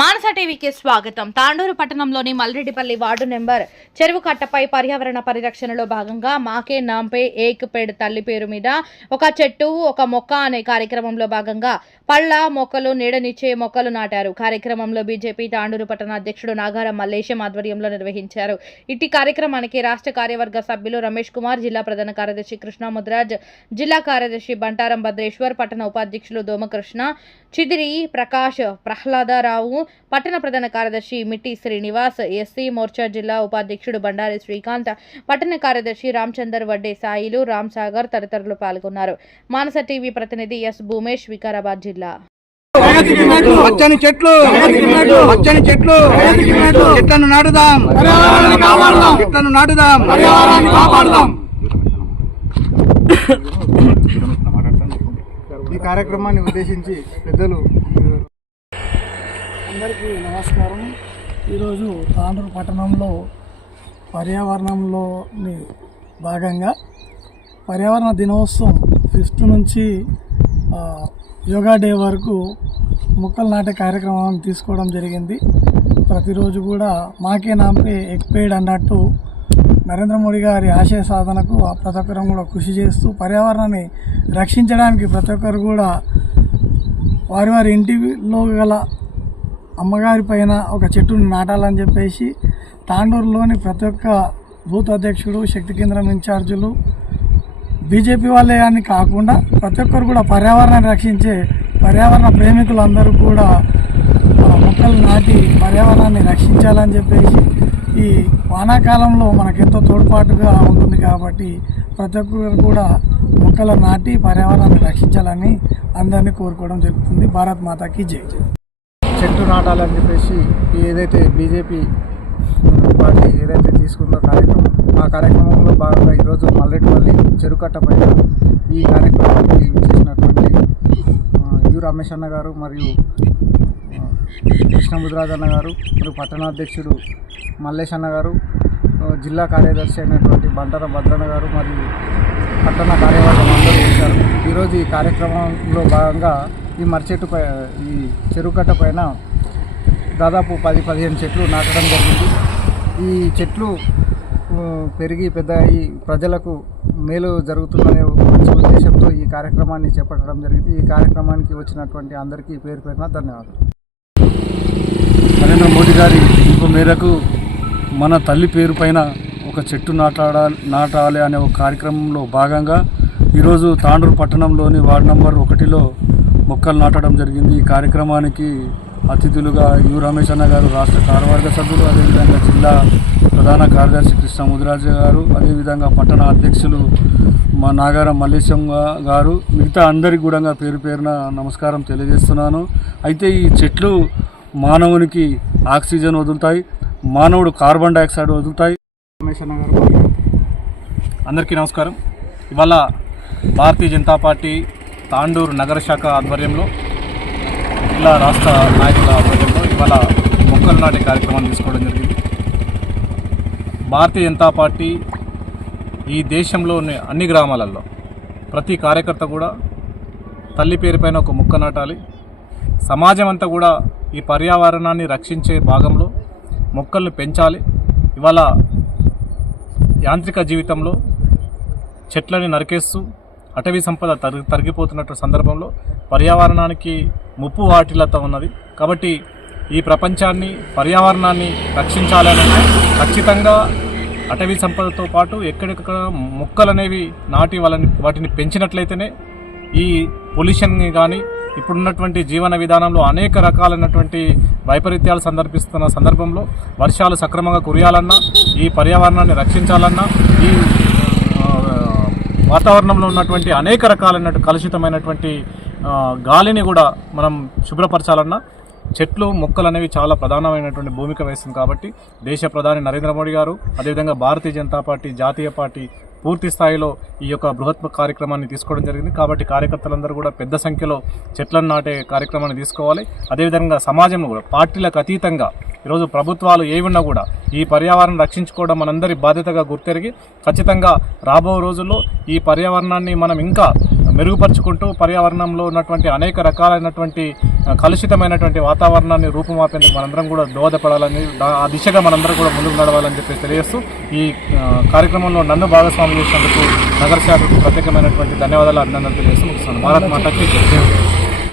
మానస టీవీకి స్వాగతం. తాండూరు పట్టణంలోని మల్రెడ్డిపల్లి వార్డు నెంబర్ చెరువు కట్టపై పర్యావరణ పరిరక్షణలో భాగంగా మాకే నాంపే ఏక్ పేడ్ తల్లి పేరు మీద ఒక చెట్టు ఒక మొక్క అనే కార్యక్రమంలో భాగంగా పళ్ళ మొక్కలు నీడనిచ్చే మొక్కలు నాటారు. కార్యక్రమంలో బీజేపీ తాండూరు పట్టణ అధ్యక్షుడు నాగారం మల్లేశం ఆధ్వర్యంలో నిర్వహించారు. ఇట్టి కార్యక్రమానికి రాష్ట్ర కార్యవర్గ సభ్యులు రమేష్ కుమార్, జిల్లా ప్రధాన కార్యదర్శి కృష్ణ ముద్రాజ్, జిల్లా కార్యదర్శి బంటారం భద్రేశ్వర్, పట్టణ ఉపాధ్యక్షులు దోమకృష్ణ, చిదిరి ప్రకాష్, ప్రహ్లాదరావు, పట్టణ ప్రధాన కార్యదర్శి మిట్టి శ్రీనివాస్, ఎస్సీ మోర్చా జిల్లా ఉపాధ్యక్షుడు బండారి శ్రీకాంత్, పట్టణ కార్యదర్శి రామచందర్ వడ్డే సాయిలు, రామ్ సాగర్ తదితరులు పాల్గొన్నారు. మానస టీవీ ప్రతినిధి ఎస్ భూమేష్, వికారాబాద్ జిల్లా. పచ్చని చెట్లు పచ్చని చెట్లు చెట్లను నాటుదాం, చెట్లను నాటుదాం, కాపాడుదాం. ఈ కార్యక్రమాన్ని ఉద్దేశించి పెద్దలు అందరికీ నమస్కారం. ఈరోజు తాండూరు పట్టణంలో పర్యావరణంలోని భాగంగా పర్యావరణ దినోత్సవం 5th నుంచి యోగా డే వరకు మొక్కలు నాటే కార్యక్రమాన్ని తీసుకోవడం జరిగింది. ప్రతిరోజు కూడా మాకే నాంపే ఎక్ పేడ్ అన్నట్టు నరేంద్ర మోడీ గారి ఆశయ సాధనకు ప్రతి ఒక్కరు కూడా కృషి చేస్తూ పర్యావరణాన్ని రక్షించడానికి ప్రతి ఒక్కరు కూడా వారి వారి ఇంటిలో గల అమ్మగారి పైన ఒక చెట్టును నాటాలని చెప్పేసి తాండూరులోని ప్రతి ఒక్క బూత్ అధ్యక్షుడు, శక్తి కేంద్రం ఇన్ఛార్జీలు, బీజేపీ వాళ్ళే అని కాకుండా ప్రతి ఒక్కరు కూడా పర్యావరణాన్ని రక్షించే పర్యావరణ ప్రేమికులందరూ కూడా మొక్కలు నాటి పర్యావరణాన్ని రక్షించాలని చెప్పేసి ఈ వానాకాలంలో మనకెంతో తోడ్పాటుగా ఉంటుంది కాబట్టి ప్రతి ఒక్కరు కూడా మొక్కలు నాటి పర్యావరణాన్ని రక్షించాలని అందరినీ కోరుకోవడం జరుగుతుంది. భారత్ మాతాకి జై. చెట్టు నాటాలని చెప్పేసి ఏదైతే బీజేపీ పార్టీ ఏదైతే తీసుకుందో కార్యక్రమం, ఆ కార్యక్రమంలో భాగంగా ఈరోజు మల్రెడ్డిపల్లి చెరుకట్ట పైన ఈ కార్యక్రమానికి చేసినటువంటి యు రమేష్ అన్న గారు మరియు కృష్ణ ముద్రాజ్ అన్న గారు మరియు పట్టణాధ్యక్షుడు మల్లేష్ అన్న గారు, జిల్లా కార్యదర్శి అయినటువంటి బంటారం భద్రన్న గారు మరియు పట్టణ కార్యవర్గం అందరూ వచ్చారు. ఈరోజు ఈ కార్యక్రమంలో భాగంగా ఈ మర్చెట్టు ఈ చెరుకట్ట పైన దాదాపు 10-15 చెట్లు నాటడం జరిగింది. ఈ చెట్లు పెరిగి పెద్ద ఈ ప్రజలకు మేలు జరుగుతుందనే మంచి ఉద్దేశంతో ఈ కార్యక్రమాన్ని చేపట్టడం జరిగింది. ఈ కార్యక్రమానికి వచ్చినటువంటి అందరికీ పేరు పేరున ధన్యవాదాలు. నరేంద్ర మోడీ గారి పిలుపు మేరకు మన తల్లి పేరు పైన ఒక చెట్టు నాటాలి అనే ఒక కార్యక్రమంలో భాగంగా ఈరోజు తాండూరు పట్టణంలోని వార్డు నంబర్ 1లో మొక్కలు నాటడం జరిగింది. ఈ కార్యక్రమానికి అతిథులుగా యు రమేష్ అన్న గారు, రాష్ట్ర కార్యవర్గ సభ్యులు, అదేవిధంగా జిల్లా ప్రధాన కార్యదర్శి కృష్ణ ముద్రాజ్ గారు, అదేవిధంగా పట్టణ అధ్యక్షులు మా నాగారం మల్లేశం గారు, మిగతా అందరికీ కూడా పేరు పేరున నమస్కారం తెలియజేస్తున్నాను. అయితే ఈ చెట్లు మానవునికి ఆక్సిజన్ వదులుతాయి, మానవుడు కార్బన్ డైఆక్సైడ్ వదులుతాయి. రమేష్ అన్న గారు, అందరికీ నమస్కారం. ఇవాళ భారతీయ జనతా పార్టీ తాండూరు నగర శాఖ ఆధ్వర్యంలో, జిల్లా రాష్ట్ర నాయకుల ఆధ్వర్యంలో ఇవాళ మొక్కలు నాటే కార్యక్రమాన్ని తీసుకోవడం జరిగింది. భారతీయ జనతా పార్టీ ఈ దేశంలోని అన్ని గ్రామాలలో ప్రతి కార్యకర్త కూడా తల్లి పేరుపైన ఒక మొక్క నాటాలి. సమాజం అంతా కూడా ఈ పర్యావరణాన్ని రక్షించే భాగంలో మొక్కల్ని పెంచాలి. ఇవాళ యాంత్రిక జీవితంలో చెట్లని నరికేస్తూ అటవీ సంపద తరిగిపోతున్నట్టు సందర్భంలో పర్యావరణానికి ముప్పు వాటిల్లతో ఉన్నది. కాబట్టి ఈ ప్రపంచాన్ని, పర్యావరణాన్ని రక్షించాలని ఖచ్చితంగా అటవీ సంపదతో పాటు ఎక్కడెక్కడ మొక్కలు అనేవి నాటి వాటిని పెంచినట్లయితేనే ఈ పొల్యూషన్ని కానీ ఇప్పుడున్నటువంటి జీవన విధానంలో అనేక రకాలైనటువంటి వైపరీత్యాలు సందర్భిస్తున్న సందర్భంలో వర్షాలు సక్రమంగా కురియాలన్నా, ఈ పర్యావరణాన్ని రక్షించాలన్నా, ఈ వాతావరణంలో ఉన్నటువంటి అనేక రకాలైన కలుషితమైనటువంటి గాలిని కూడా మనం శుభ్రపరచాలన్నా చెట్లు, మొక్కలు అనేవి చాలా ప్రధానమైనటువంటి భూమిక వేస్తుంది. కాబట్టి దేశ ప్రధాని నరేంద్ర మోడీ గారు, అదేవిధంగా భారతీయ జనతా పార్టీ జాతీయ పార్టీ పూర్తి స్థాయిలో ఈ యొక్క బృహత్ కార్యక్రమాన్ని తీసుకోవడం జరిగింది. కాబట్టి కార్యకర్తలందరూ కూడా పెద్ద సంఖ్యలో చెట్లను నాటే కార్యక్రమాన్ని తీసుకోవాలి. అదేవిధంగా సమాజంలో కూడా పార్టీలకు అతీతంగా ఈరోజు ప్రభుత్వాలు ఏమున్నా కూడా ఈ పర్యావరణం రక్షించుకోవడం మనందరి బాధ్యతగా గుర్తెరిగి ఖచ్చితంగా రాబో రోజుల్లో ఈ పర్యావరణాన్ని మనం ఇంకా మెరుగుపరుచుకుంటూ పర్యావరణంలో ఉన్నటువంటి అనేక రకాలైనటువంటి కలుషితమైనటువంటి వాతావరణాన్ని రూపుమాపేందుకు మనందరం కూడా దోహదపడాలని ఆ దిశగా మనందరం కూడా ముందుకు నడవాలని చెప్పి తెలియజేస్తూ ఈ కార్యక్రమంలో నన్ను భాగస్వామి చేసినందుకు నగర శాఖకు ప్రత్యేకమైనటువంటి ధన్యవాదాలు, అభినందనలు తెలియజేస్తూ ముగిస్తున్నాను. భారత్ మాతాకి జై.